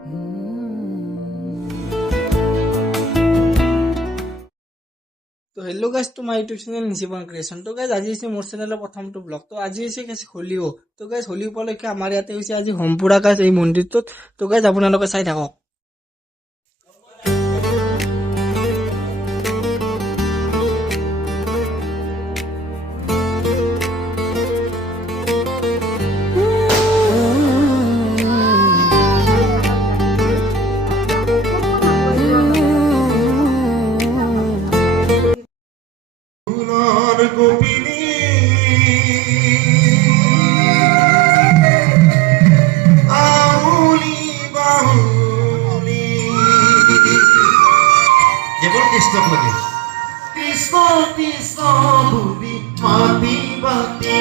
তো hello guys, তোমাৰ YouTube channel নিচিপন creation. তো গাইজ আজি হৈছে মোৰ চেনেলৰ প্ৰথমটো ব্লগ। তো আজি হৈছে গাইজ হোলীও। তো গাইজ হোলী উপলক্ষে আমাৰ ইয়াতে হৈছে আজি হোমপুৰা গাইজ এই মন্দিৰটোত। তো গাইজ আপোনালোকে চাই থাকক। গোপিনী আউলি বাউলি কেৱল কৃষ্ণক লাগে কৃষ্ণ কৃষ্ণ বুলি মাতি মাতি